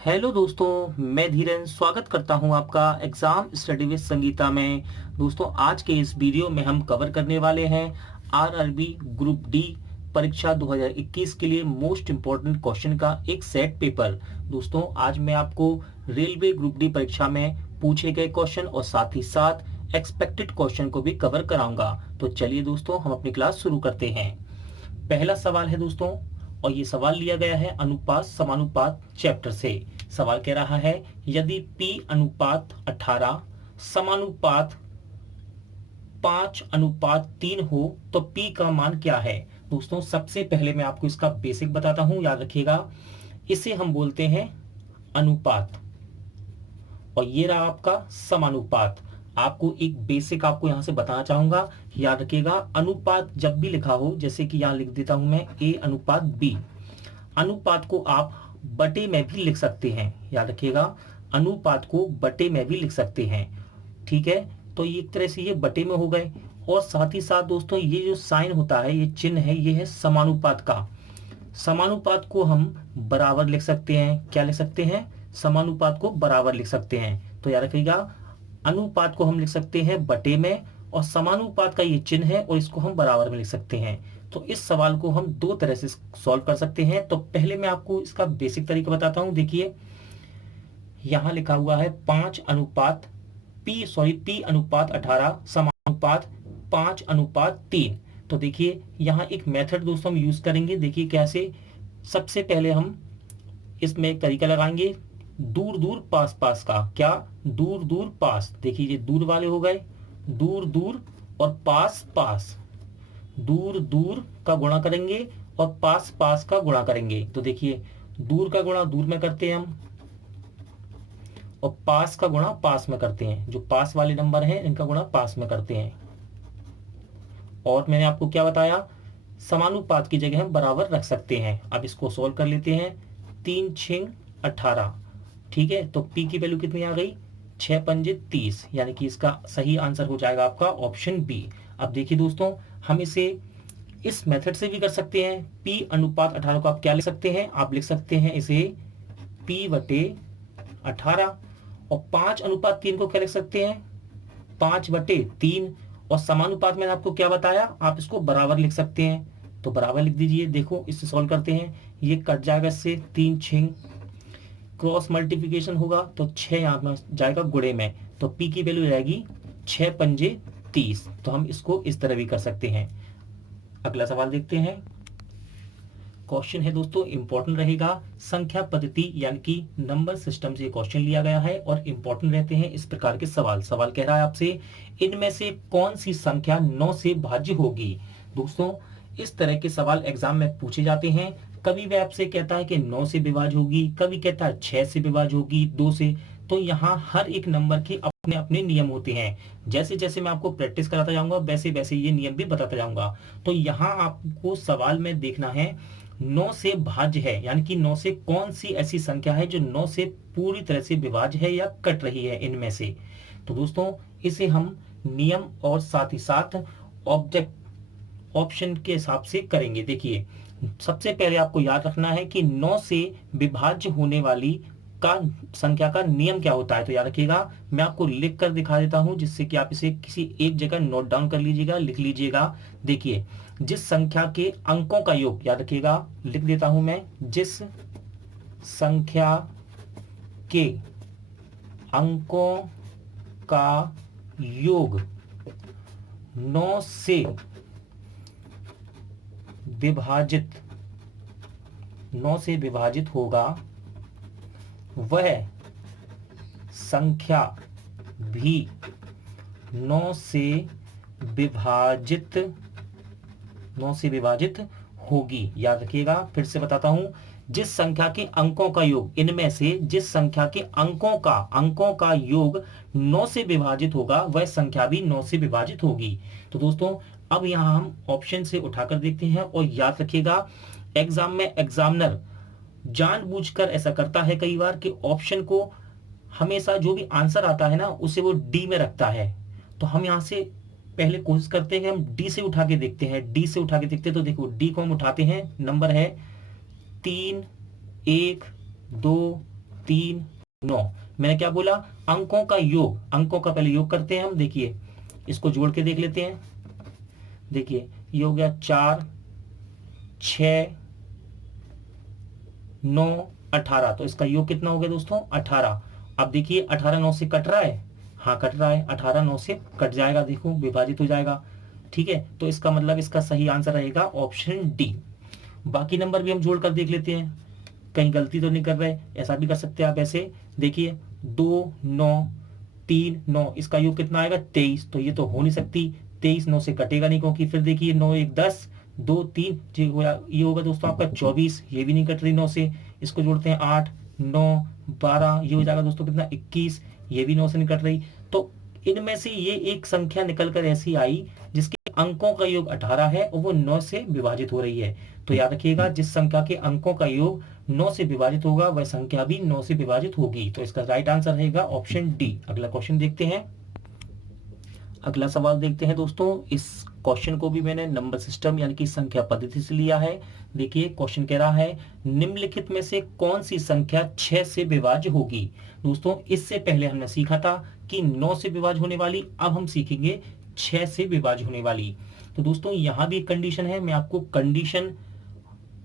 Hello दोस्तों, मैं धीरेन स्वागत करता हूं आपका एग्जाम स्टडी विद संगीता में। दोस्तों, आज के इस वीडियो में हम कवर करने वाले हैं आरआरबी ग्रुप डी परीक्षा 2021 के लिए मोस्ट इम्पोर्टेंट क्वेश्चन का एक सेट पेपर। दोस्तों, आज मैं आपको रेलवे ग्रुप डी परीक्षा में पूछे गए क्वेश्चन और साथ ही साथ एक्सपेक्टेड क्वेश्चन को भी कवर कराऊंगा। तो चलिए दोस्तों, हम अपनी क्लास शुरू करते हैं। पहला सवाल है दोस्तों, और ये सवाल लिया गया है अनुपात समानुपात चैप्टर से। सवाल कह रहा है यदि P अनुपात 18 समानुपात 5:3 हो तो P का मान क्या है। दोस्तों, सबसे पहले मैं आपको इसका बेसिक बताता हूं, याद रखिएगा। इसे हम बोलते हैं अनुपात और ये रहा आपका समानुपात। आपको एक बेसिक आपको यहां से बताना चाहूंगा, याद रखिएगा। अनुपात जब भी लिखा हो, जैसे कि यहां लिख देता हूं मैं A अनुपात B। अनुपात को आप बटे में भी लिख सकते हैं, याद रखिएगा। अनुपात को बटे में भी लिख सकते हैं, ठीक है। तो ये एक तरह से ये बटे में हो गए। और साथ ही साथ दोस्तों, ये जो साइन होता है, ये चिन्ह है, ये है समानुपात का। समानुपात को हम बराबर लिख सकते हैं। क्या लिख सकते हैं? समानुपात को बराबर लिख सकते हैं। तो याद रखिएगा, अनुपात को हम लिख सकते हैं बटे में, और समानुपात का ये चिन्ह है और इसको हम बराबर में लिख सकते हैं। तो इस सवाल को हम दो तरह से सॉल्व कर सकते हैं। तो पहले मैं आपको इसका बेसिक तरीका बताता हूं। देखिए, यहां लिखा हुआ है 5 अनुपात 18 समानुपात 5:3। तो देखिए, यहाँ एक मेथड दोस्तों हम यूज करेंगे। देखिए कैसे। सबसे पहले हम इसमें एक तरीका लगाएंगे दूर दूर पास पास का। क्या? दूर दूर पास। देखिए, ये दूर वाले हो गए, दूर दूर, और पास पास। दूर दूर का गुणा करेंगे और पास पास का गुणा करेंगे। तो देखिए, दूर का गुणा दूर में करते हैं हम, और पास का गुणा पास में करते हैं। जो पास वाले नंबर हैं इनका गुणा पास में करते हैं। और मैंने आपको क्या बताया, समानुपात की जगह हम बराबर रख सकते हैं। अब इसको सोल्व कर लेते हैं। 3 6 18, ठीक है। तो P की वैल्यू कितनी आ गई? 6 पंजे 30, यानी कि इसका सही आंसर हो जाएगा आपका ऑप्शन बी। अब देखिए दोस्तों, हम इसे इस मेथड से भी कर सकते हैं। P अनुपात 18 को आप क्या लिख सकते हैं? आप लिख सकते हैं इसे P/18। और 5:3 को क्या लिख सकते हैं? 5/3। और समानुपात मैंने आपको क्या बताया, आप इसको बराबर लिख सकते हैं। तो बराबर लिख दीजिए। देखो, इससे सॉल्व करते हैं। ये कट जाएगा इससे, 3 6 क्रॉस मल्टीप्लिकेशन होगा तो 6 यहाँ में जाएगा गुणे में। तो P की वैल्यू जाएगी 6 पंजे 30। तो हम इसको इस तरह भी कर सकते हैं। अगला सवाल देखते हैं। क्वेश्चन है दोस्तों, इंपॉर्टेंट रहेगा। संख्या पद्धति यानी कि नंबर सिस्टम से क्वेश्चन लिया गया है और इंपॉर्टेंट रहते हैं इस प्रकार के सवाल। सवाल कह रहा है आपसे, इनमें से कौन सी संख्या 9 से भाज्य होगी। दोस्तों, इस तरह के सवाल एग्जाम में पूछे जाते हैं। कभी वह आपसे कहता है कि 9 से विभाज्य होगी, कभी कहता है 6 से विभाज्य होगी, 2 से। तो यहाँ हर एक नंबर के अपने अपने नियम होते हैं। जैसे जैसे मैं आपको प्रैक्टिस कराता जाऊंगा, वैसे वैसे ये नियम भी बताता जाऊंगा। तो यहाँ आपको सवाल में देखना है 9 से भाज्य है, यानी कि 9 से कौन सी ऐसी संख्या है जो 9 से पूरी तरह से विभाज्य है या कट रही है इनमें से। तो दोस्तों, इसे हम नियम और साथ ही साथ ऑब्जेक्ट ऑप्शन के हिसाब से करेंगे। देखिए, सबसे पहले आपको याद रखना है कि 9 से विभाज्य होने वाली का संख्या का नियम क्या होता है। तो याद रखिएगा, मैं आपको लिख कर दिखा देता हूं, जिससे कि आप इसे किसी एक जगह नोट डाउन कर लीजिएगा, लिख लीजिएगा। देखिए, जिस संख्या के अंकों का योग, याद रखिएगा, लिख देता हूं मैं, जिस संख्या के अंकों का योग 9 से विभाजित होगा, वह संख्या भी 9 से विभाजित होगी। याद रखिएगा, फिर से बताता हूं, जिस संख्या के अंकों का योग, इनमें से जिस संख्या के अंकों का योग 9 से विभाजित होगा, वह संख्या भी 9 से विभाजित होगी। तो दोस्तों, अब यहां हम ऑप्शन से उठाकर देखते हैं। और याद रखिएगा, एग्जाम में एग्जामिनर जानबूझकर ऐसा करता है कई बार कि ऑप्शन को हमेशा जो भी आंसर आता है ना, उसे वो डी में रखता है। तो हम यहां से पहले कोशिश करते हैं कि हम डी से उठा के देखते हैं। डी से उठा के देखते हैं, तो देखो, डी को हम उठाते हैं, नंबर है 3 1 2 3 9। मैंने क्या बोला, अंकों का योग, अंकों का पहले योग करते हैं हम। देखिए इसको जोड़ के देख लेते हैं। देखिए ये हो गया 4 6 9 18, तो इसका योग कितना हो गया दोस्तों 18। अब देखिए 18 9 से कट रहा है, हाँ कट रहा है, 18 9 से कट जाएगा, देखो विभाजित हो जाएगा। ठीक है, तो इसका मतलब इसका सही आंसर रहेगा ऑप्शन डी। बाकी नंबर भी हम जोड़ कर देख लेते हैं, कहीं गलती तो नहीं कर रहे, ऐसा भी कर सकते हैं आप ऐसे। देखिए 2 9 3 9, इसका योग कितना आएगा 23, तो ये तो हो नहीं सकती, 23 9 से कटेगा नहीं, क्योंकि फिर देखिए 9 1 10 2 3, ये होगा दोस्तों आपका 24, ये भी नहीं कट रही 9 से। इसको जोड़ते हैं 8 9 12, ये हो जाएगा दोस्तों कितना 21, ये भी 9 से नहीं कट रही। तो इनमें से ये एक संख्या निकल कर ऐसी आई जिसके अंकों का योग 18 है और वो 9 से विभाजित हो रही है। तो याद रखिएगा, जिस संख्या के अंकों का योग 9 से विभाजित होगा वह संख्या भी 9 से विभाजित होगी। तो इसका राइट आंसर रहेगा ऑप्शन डी। अगला क्वेश्चन देखते हैं। अगला सवाल देखते हैं दोस्तों। इस क्वेश्चन को भी मैंने नंबर सिस्टम यानी कि संख्या पद्धति से लिया है। देखिए क्वेश्चन कह रहा है निम्नलिखित में से कौन सी संख्या 6 से विभाज्य होगी। दोस्तों इससे पहले हमने सीखा था कि 9 से विभाज्य होने वाली, अब हम सीखेंगे 6 से विभाज्य होने वाली। तो दोस्तों यहां भी एक कंडीशन है, मैं आपको कंडीशन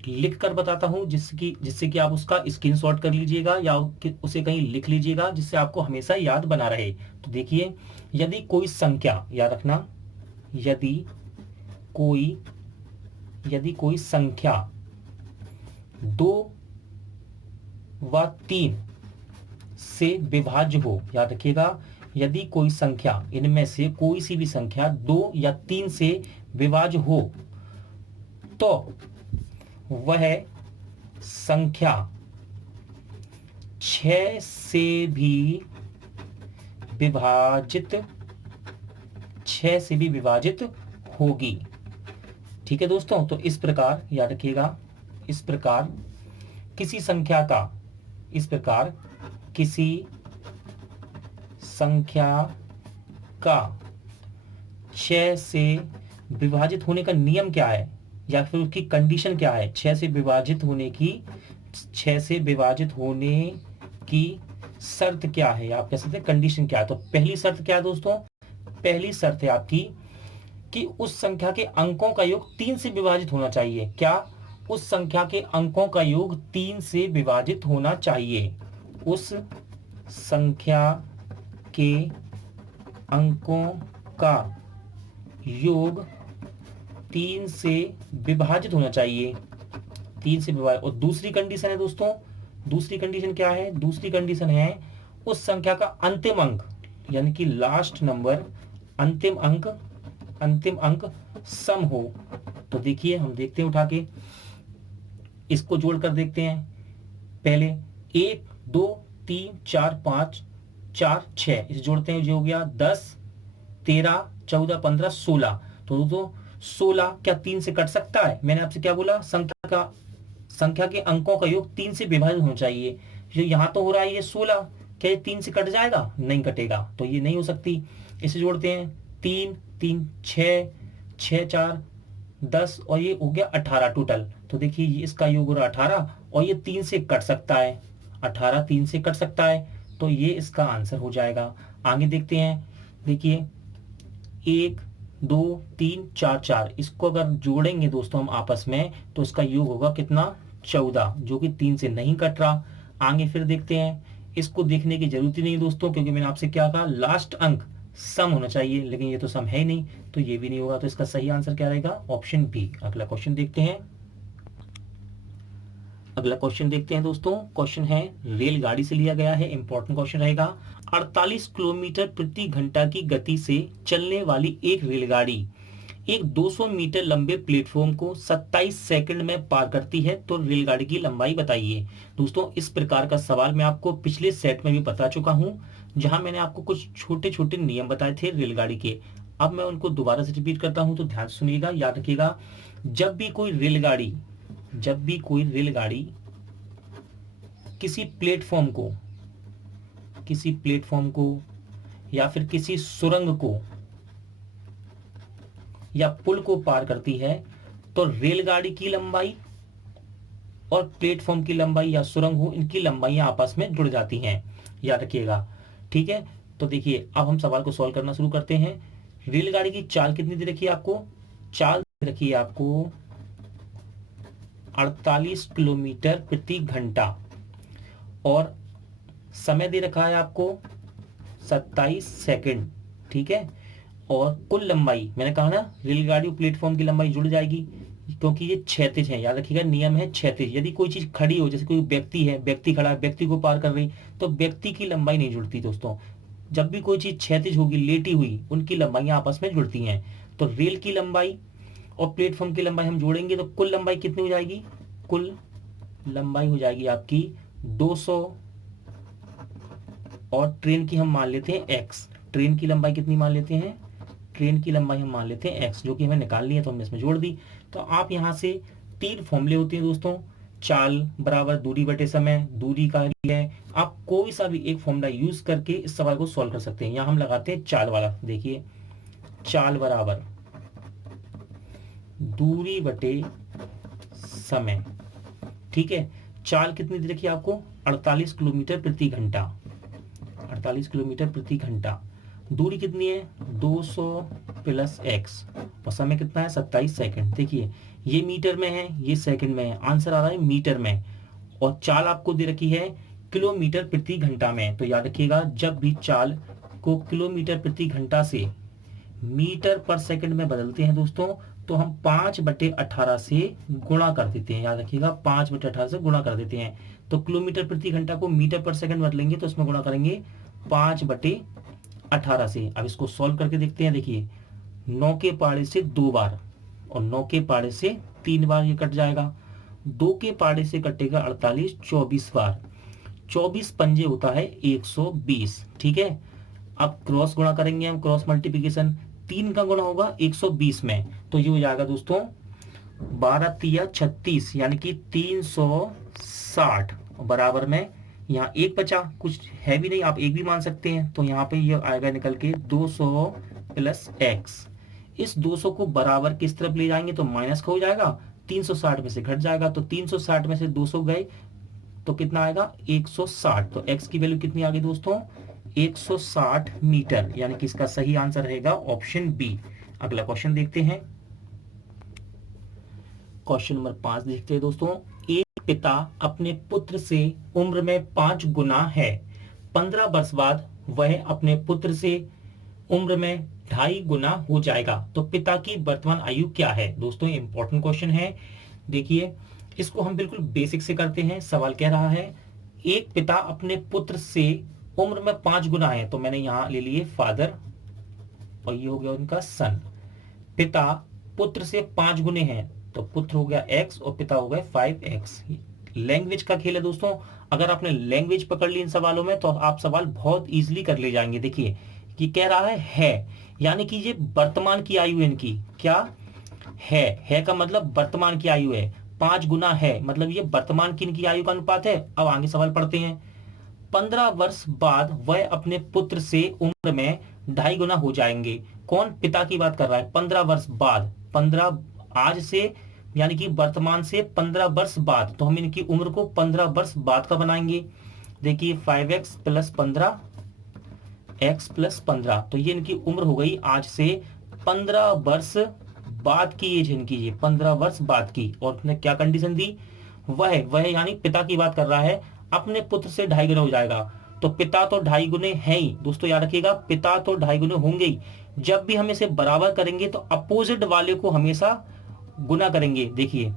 लिख कर बताता हूं जिससे कि आप उसका स्क्रीनशॉट कर लीजिएगा या उसे कहीं लिख लीजिएगा, जिससे आपको हमेशा याद बना रहे। तो देखिए यदि कोई संख्या, याद रखना, यदि कोई संख्या 2 व 3 से विभाज्य हो, याद रखिएगा, यदि कोई संख्या, इनमें से कोई सी भी संख्या 2 या 3 से विभाज्य हो तो वह संख्या 6 से भी विभाजित होगी। ठीक है दोस्तों, तो इस प्रकार याद रखिएगा, इस प्रकार किसी संख्या का 6 से विभाजित होने का नियम क्या है या फिर उसकी कंडीशन क्या है, 6 से विभाजित होने की शर्त क्या है, आप कह सकते हैं कंडीशन क्या है। तो पहली शर्त क्या है दोस्तों, पहली शर्त है आपकी कि उस संख्या के अंकों का योग 3 से विभाजित होना चाहिए। क्या, उस संख्या के अंकों का योग 3 से विभाजित होना चाहिए। उस संख्या के अंकों का योग 3 से विभाजित होना चाहिए, 3 से विभाजित। और दूसरी कंडीशन है दोस्तों, दूसरी कंडीशन क्या है, दूसरी कंडीशन है उस संख्या का अंतिम अंक यानी कि लास्ट नंबर, अंतिम अंक सम हो। तो देखिए हम देखते हैं उठा के, इसको जोड़कर देखते हैं। पहले 1 2 3 4 5 4 6, इसे जोड़ते हैं, जो हो गया 10 13 14 15 16। तो दोस्तों 16 क्या 3 से कट सकता है? मैंने आपसे क्या बोला, संख्या के अंकों का योग 3 से विभाजित होना चाहिए। जो यहाँ तो हो रहा है ये 16, क्या ये 3 से कट जाएगा? नहीं कटेगा, तो ये नहीं हो सकती। इसे जोड़ते हैं, 3 3 6 6 4 10 और ये हो गया 18 टोटल। तो देखिए इसका योग हो रहा 18 और ये 3 से कट सकता है, 18 3 से कट सकता है, तो ये इसका आंसर हो जाएगा। आगे देखते हैं, देखिए 1 2 3 4 4, इसको अगर जोड़ेंगे दोस्तों हम आपस में तो इसका योग होगा कितना 14, जो कि 3 से नहीं कट रहा। आगे फिर देखते हैं, इसको देखने की जरूरत ही नहीं दोस्तों, क्योंकि मैंने आपसे क्या कहा, लास्ट अंक सम होना चाहिए, लेकिन ये तो सम है ही नहीं, तो ये भी नहीं होगा। तो इसका सही आंसर क्या रहेगा, ऑप्शन बी। अगला क्वेश्चन देखते हैं। अगला क्वेश्चन देखते हैं दोस्तों, क्वेश्चन है रेलगाड़ी से लिया गया है, इंपॉर्टेंट क्वेश्चन रहेगा। 48 किलोमीटर प्रति घंटा की गति से चलने वाली एक रेलगाड़ी एक 200 मीटर लंबे प्लेटफॉर्म को 27 सेकंड में पार करती है, तो रेलगाड़ी की लंबाई बताइए। दोस्तों इस प्रकार का सवाल मैं आपको पिछले सेट में भी बता चुका हूं, जहां मैंने आपको कुछ छोटे छोटे नियम बताए थे रेलगाड़ी के। अब मैं उनको दोबारा से रिपीट करता हूं, तो ध्यान से सुनिएगा, याद रखिएगा। जब भी कोई रेलगाड़ी किसी प्लेटफॉर्म को या फिर किसी सुरंग को या पुल को पार करती है, तो रेलगाड़ी की लंबाई और प्लेटफॉर्म की लंबाई या सुरंग हो, इनकी लंबाइयां आपस में जुड़ जाती हैं, याद रखिएगा। ठीक है, तो देखिए अब हम सवाल को सॉल्व करना शुरू करते हैं। रेलगाड़ी की चाल कितनी दे रखी है आपको? चाल दे रखी है आपको 48 किलोमीटर प्रति घंटा, और समय दे रखा है आपको 27 सेकंड। ठीक है, और कुल लंबाई, मैंने कहा ना रेलगाड़ी प्लेटफॉर्म की लंबाई जुड़ जाएगी, क्योंकि ये क्षैतिज है, याद रखिएगा नियम है क्षैतिज। यदि कोई चीज खड़ी हो, जैसे कोई व्यक्ति है, व्यक्ति खड़ा है, व्यक्ति को पार कर रही, तो व्यक्ति की लंबाई नहीं जुड़ती दोस्तों। जब भी कोई चीज क्षैतिज होगी, लेटी हुई, उनकी लंबाइयां आपस में जुड़ती हैं। तो रेल की लंबाई और प्लेटफॉर्म की लंबाई हम जोड़ेंगे तो कुल लंबाई कितनी हो जाएगी? कुल लंबाई हो जाएगी आपकी 200, और ट्रेन की हम मान लेते हैं x। ट्रेन की लंबाई कितनी मान लेते हैं? ट्रेन की लंबाई हम मान लेते हैं x, जो कि हमें निकालनी है, तो हमने इसमें जोड़ दी। तो आप यहाँ से 3 फॉर्मूले होते हैं दोस्तों, चाल बराबर दूरी बटे समय, दूरी का ही है। आप कोई सा भी एक फॉर्मूला यूज करके इस सवाल को सॉल्व कर सकते हैं। यहाँ हम लगाते हैं चाल वाला। देखिए, चाल बराबर दूरी बटे समय। ठीक है, चाल कितनी दे रखी है आपको? 48 किलोमीटर प्रति घंटा, 48 किलोमीटर प्रति घंटा। दूरी कितनी है? 200 प्लस x, और समय कितना है? 27 सेकंड। देखिए, ये मीटर में है, ये सेकंड में है, आंसर आ रहा है मीटर में। और चाल आपको दे रखी है किलोमीटर प्रति घंटा में। तो याद रखिएगा, जब भी चाल को किलोमीटर प्रति घंटा से मीटर पर सेकंड में बदलते हैं दोस्तों, तो हम 5/18 से गुणा कर देते हैं। याद रखिएगा, 5/18 से गुणा कर देते हैं। तो किलोमीटर प्रति घंटा को मीटर पर सेकंड बदलेंगे तो इसमें गुणा करेंगे 5/18 से। अब इसको सॉल्व करके देखते हैं। देखिए, 9 के पाड़े से 2 बार, और 9 के पाड़े से 3 बार ये कट जाएगा। 2 के पाड़े से कटेगा 48, 24 बार। 24 पंजे होता है 120। ठीक है, अब क्रॉस गुणा करेंगे हम, क्रॉस मल्टीप्लीकेशन। 3 का गुणा होगा 120 में, तो ये हो जाएगा दोस्तों 12 तिया 36, यानी कि 360। बराबर में यहाँ एक बचा, कुछ है भी नहीं, आप एक भी मान सकते हैं। तो यहाँ पे ये आएगा निकल के 200 प्लस x। इस 200 को बराबर किस तरफ ले जाएंगे तो माइनस का हो जाएगा, 360 में से घट जाएगा। तो 360 में से 200 गए तो कितना आएगा? 160। तो x की वैल्यू कितनी आ गई दोस्तों? 160 मीटर, यानी कि इसका सही आंसर रहेगा ऑप्शन बी। अगला क्वेश्चन देखते हैं। क्वेश्चन नंबर 5 देखते हैं दोस्तों। एक पिता अपने पुत्र से उम्र में 5 गुना है, 15 वर्ष बाद वह अपने पुत्र से उम्र में 2.5 गुना हो जाएगा, तो पिता की वर्तमान आयु क्या है? दोस्तों इंपॉर्टेंट क्वेश्चन है। देखिए, इसको हम बिल्कुल बेसिक से करते हैं। सवाल कह रहा है एक पिता अपने पुत्र से उम्र में 5 गुना है, तो मैंने यहां ले लिए फादर, और ये हो गया उनका सन। पिता पुत्र से 5 गुने हैं, तो पुत्र हो गया x और पिता हो गए 5x। लैंग्वेज का खेल है दोस्तों। अगर आपने लैंग्वेज पकड़ ली इन सवालों में तो आप सवाल बहुत इजीली कर ले जाएंगे। देखिए, कि कह रहा है, यानी कि ये वर्तमान की आयु है इनकी। क्या है का मतलब वर्तमान की आयु है। 5 गुना है मतलब ये वर्तमान की इनकी आयु का अनुपात है। अब आगे सवाल पढ़ते हैं। 15 वर्ष बाद वह अपने पुत्र से उम्र में 2.5 गुना हो जाएंगे। कौन? पिता की बात कर रहा है। 15 वर्ष बाद, 15 आज से यानी कि वर्तमान से 15 वर्ष बाद, तो हम इनकी उम्र को 15 वर्ष बाद का बनाएंगे। देखिए 5x प्लस 15, x प्लस 15, तो ये इनकी उम्र हो गई आज से 15 वर्ष बाद की एज इनकी, ये 15 वर्ष बाद की। और उसने क्या कंडीशन दी? वह यानी पिता की बात कर रहा है, अपने पुत्र से 2.5 गुना हो जाएगा। तो पिता तो 2.5 गुने हैं ही दोस्तों, याद रखिएगा पिता तो 2.5 गुने होंगे ही। जब भी हम इसे बराबर करेंगे तो अपोजिट वाले को हमेशा गुना करेंगे। देखिए,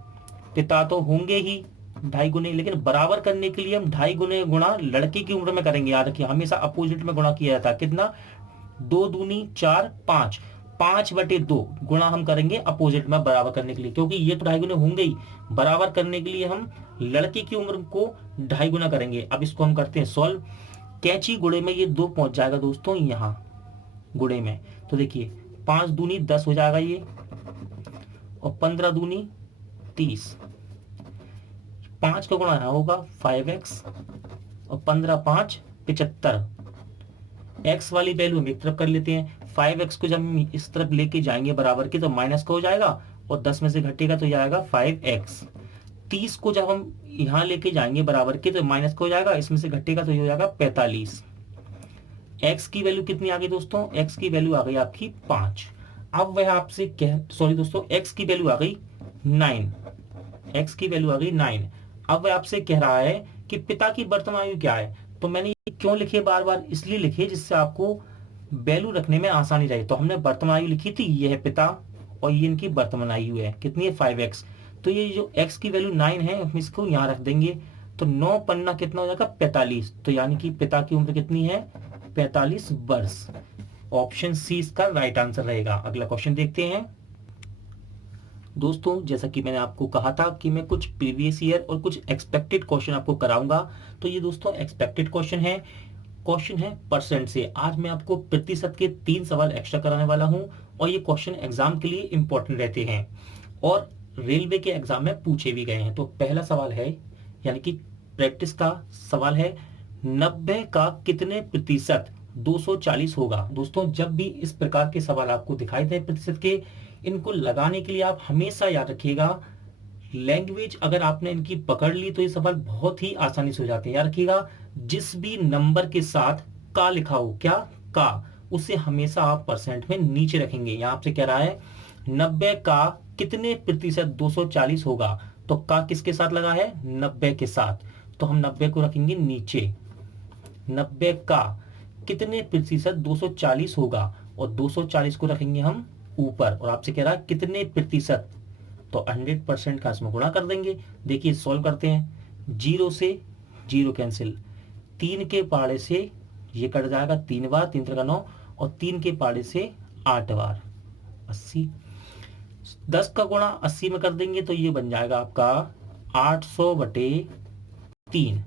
पिता तो होंगे ही 2.5 गुने, लेकिन बराबर करने के लिए हम 2.5 गुने गुणा लड़के की उम्र में करेंगे। याद रखिए हमेशा अपोजिट में गुणा किया जाता है। कितना? 2 दूनी 4, 5, 5/2 गुणा हम करेंगे अपोजिट में बराबर करने के लिए, क्योंकि ये तो 2.5 गुने होंगे ही। बराबर करने के लिए हम लड़के की उम्र को 2.5 गुना करेंगे। अब इसको हम करते हैं सॉल्व। कैंची गुणे में ये 2 पहुंच जाएगा दोस्तों यहाँ गुणे में। तो देखिए 5 दूनी 10 हो जाएगा ये, और 15 दूनी 30। 5 का गुणा यहाँ होगा 5x, और 15 5 75। x वाली वैल्यू हम एक तरफ कर लेते हैं। 5x को जब हम इस तरफ लेके जाएंगे बराबर के, तो माइनस का हो जाएगा, और 10 में से घटेगा तो जाएगा 5x। 30 को जब हम यहाँ लेके जाएंगे बराबर के, तो माइनस का हो जाएगा, इसमें से घटेगा तो ये हो जाएगा 45। एक्स की वैल्यू कितनी आ गई दोस्तों, एक्स की वैल्यू आ गई आपकी 5। अब वह आपसे कह, सॉरी दोस्तों, एक्स की वैल्यू आ गई 9, एक्स की वैल्यू आ गई 9। अब वह आपसे कह रहा है कि पिता की वर्तमान आयु क्या है। तो मैंने ये क्यों लिखे बार बार, इसलिए लिखे जिससे आपको वैल्यू रखने में आसानी रहे। तो हमने वर्तमान आयु लिखी थी, ये है पिता, और ये इनकी वर्तमान आयु है, कितनी है 5x। तो ये जो x की वैल्यू 9 है, हम इसको यहाँ रख देंगे, तो 9 पन्ना कितना हो जाएगा 45। तो यानी कि पिता की उम्र कितनी है 45 वर्ष। ऑप्शन सी इसका राइट आंसर रहेगा। अगला क्वेश्चन देखते हैं दोस्तों। जैसा कि मैंने आपको कहा था कि मैं कुछ प्रीवियस ईयर और कुछ एक्सपेक्टेड क्वेश्चन आपको कराऊंगा, तो ये दोस्तों एक्सपेक्टेड क्वेश्चन है। क्वेश्चन है परसेंट से। आज मैं आपको प्रतिशत के 3 सवाल एक्स्ट्रा कराने वाला हूं, और ये क्वेश्चन एग्जाम के लिए इंपॉर्टेंट रहते हैं और रेलवे के एग्जाम में पूछे भी गए हैं। तो पहला सवाल है, यानी कि प्रैक्टिस का सवाल है, 90 का कितने प्रतिशत 240 होगा। दोस्तों जब भी इस प्रकार के सवाल आपको दिखाई दे प्रतिशत के, इनको लगाने के लिए आप हमेशा याद रखिएगा, लैंग्वेज अगर आपने इनकी पकड़ ली तो ये सवाल बहुत ही आसानी से हो जाते हैं। याद रखिएगा, जिस भी नंबर के साथ का लिखा हो, क्या का, उसे हमेशा आप परसेंट में नीचे रखेंगे। यहां आपसे कह रहा है 90 का कितने प्रतिशत 240 होगा, तो का किसके साथ लगा है 90 के साथ, तो हम 90 को रखेंगे नीचे। 90 का कितने प्रतिशत 240 होगा, और 240 को रखेंगे हम ऊपर, और आपसे कह रहा है कितने प्रतिशत, तो 100% का इसमें गुणा कर देंगे। देखिए सॉल्व करते हैं, 0 से 0 कैंसिल, 3 के पाड़े से ये कट जाएगा 3 बार, 3 3 9, और 3 के पाड़े से 8 बार 80। 10 का गुणा 80 में कर देंगे तो ये बन जाएगा आपका 800/3।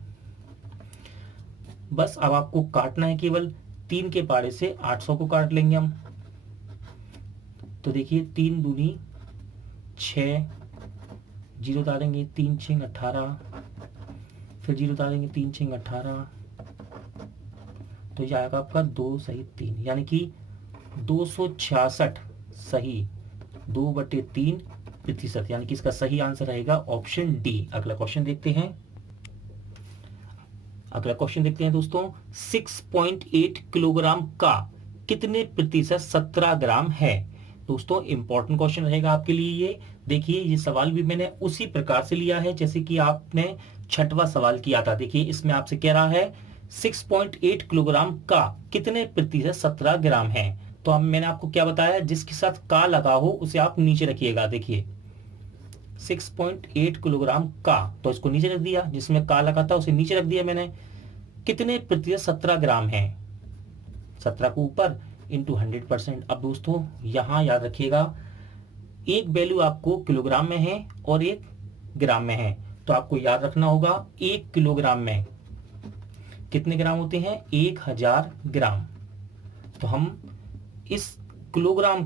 बस अब आपको काटना है, केवल 3 के पाड़े से 800 को काट लेंगे हम। तो देखिए 3 दूनी 6, 0 डालेंगे 3 6 18, फिर 0 डालेंगे 3 6 18, तो ये आएगा आपका 2 सही 3, यानी कि 266 सही 2/3 प्रतिशत, यानी कि इसका सही आंसर रहेगा ऑप्शन डी। अगला क्वेश्चन देखते हैं। अगला क्वेश्चन देखते हैं दोस्तों, 6.8 किलोग्राम का कितने प्रतिशत 17 ग्राम है। दोस्तों इंपॉर्टेंट क्वेश्चन रहेगा आपके लिए ये। देखिए ये सवाल भी मैंने उसी प्रकार से लिया है जैसे कि आपने छठवां सवाल किया था। देखिए इसमें आपसे कह रहा है 6.8 किलोग्राम का कितने प्रतिशत 17 ग्राम है। तो अब मैंने आपको क्या बताया, जिसके साथ का लगा हो उसे आप नीचे रखिएगा। देखिए 6.8 किलोग्राम का, तो इसको नीचे रख दिया, जिसमें का लगा था उसे नीचे रख दिया मैंने। कितने प्रतिशत 17 ग्राम है, 17 को ऊपर इंटू 100%। अब दोस्तों यहां याद रखिएगा, एक वैल्यू आपको किलोग्राम में है और एक ग्राम में है, तो आपको याद रखना होगा 1 किलोग्राम में कितने ग्राम होते हैं 1000 ग्राम। तो हम इस किलोग्राम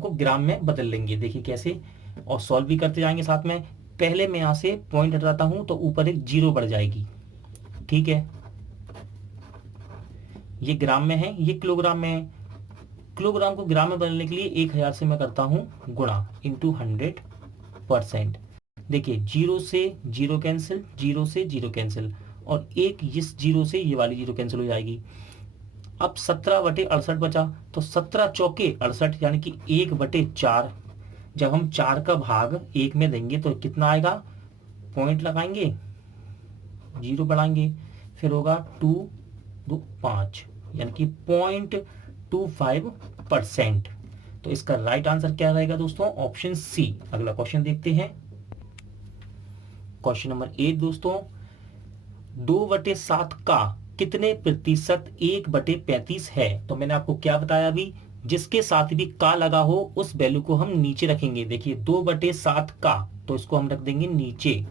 को ग्राम में बदल लेंगे। देखिए कैसे, और सॉल्व भी करते जाएंगे साथ में। पहले मैं यहां से पॉइंट हटाता हूं तो ऊपर एक 0 बढ़ जाएगी, ठीक है। ये ग्राम में है, ये किलोग्राम में है। किलोग्राम को ग्राम में बदलने के लिए 1000 से मैं करता हूं गुणा इंटू 100%। देखिए 0 से 0 कैंसिल, 0 से 0 कैंसिल, और एक इस 0 से ये वाली 0 कैंसिल हो जाएगी। अब 17/68 बचा, तो 17 चौके 68, यानी कि 1/4। जब हम 4 का भाग 1 में देंगे तो कितना आएगा, पॉइंट लगाएंगे 0 बढ़ाएंगे, फिर होगा 2 2 5, यानी कि 0.25%। तो इसका राइट आंसर क्या रहेगा दोस्तों, ऑप्शन सी। अगला क्वेश्चन देखते हैं, क्वेश्चन नंबर 8 दोस्तों, 2/7 का कितने प्रतिशत 1/35 है। तो मैंने आपको क्या बताया अभी, जिसके साथ भी का लगा हो उस वैल्यू को हम नीचे रखेंगे। देखिए 2/7 का, तो इसको हम रख देंगे नीचे,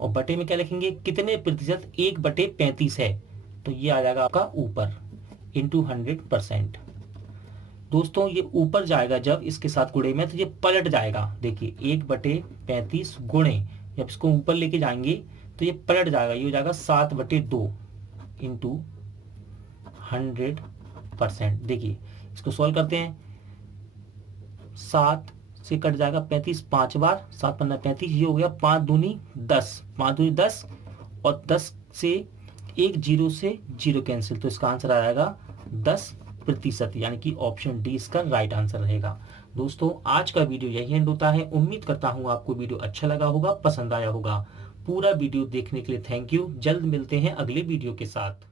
और बटे में क्या लिखेंगे, कितने प्रतिशत 1/35 है, तो ये आ जाएगा आपका ऊपर इंटू 100%। दोस्तों ये ऊपर जाएगा जब इसके साथ गुणे में, तो ये पलट जाएगा। देखिए 1/35 गुणे, जब इसको ऊपर लेके जाएंगे तो ये पलट जाएगा, ये हो जाएगा 7/2 इंटू 100%। देखिए इसको सॉल्व करते हैं, 7 से कट जाएगा 35 5 बार, 7 पन्ना 35, ये हो गया 5 दूनी 10, 5 दूनी 10 और 10 से एक जीरो से जीरो कैंसिल, तो इसका आंसर आ जाएगा 10%, यानी कि ऑप्शन डी इसका राइट आंसर रहेगा। दोस्तों आज का वीडियो यही एंड होता है। उम्मीद करता हूँ आपको वीडियो अच्छा लगा होगा, पसंद आया होगा। पूरा वीडियो देखने के लिए थैंक यू। जल्द मिलते हैं अगले वीडियो के साथ।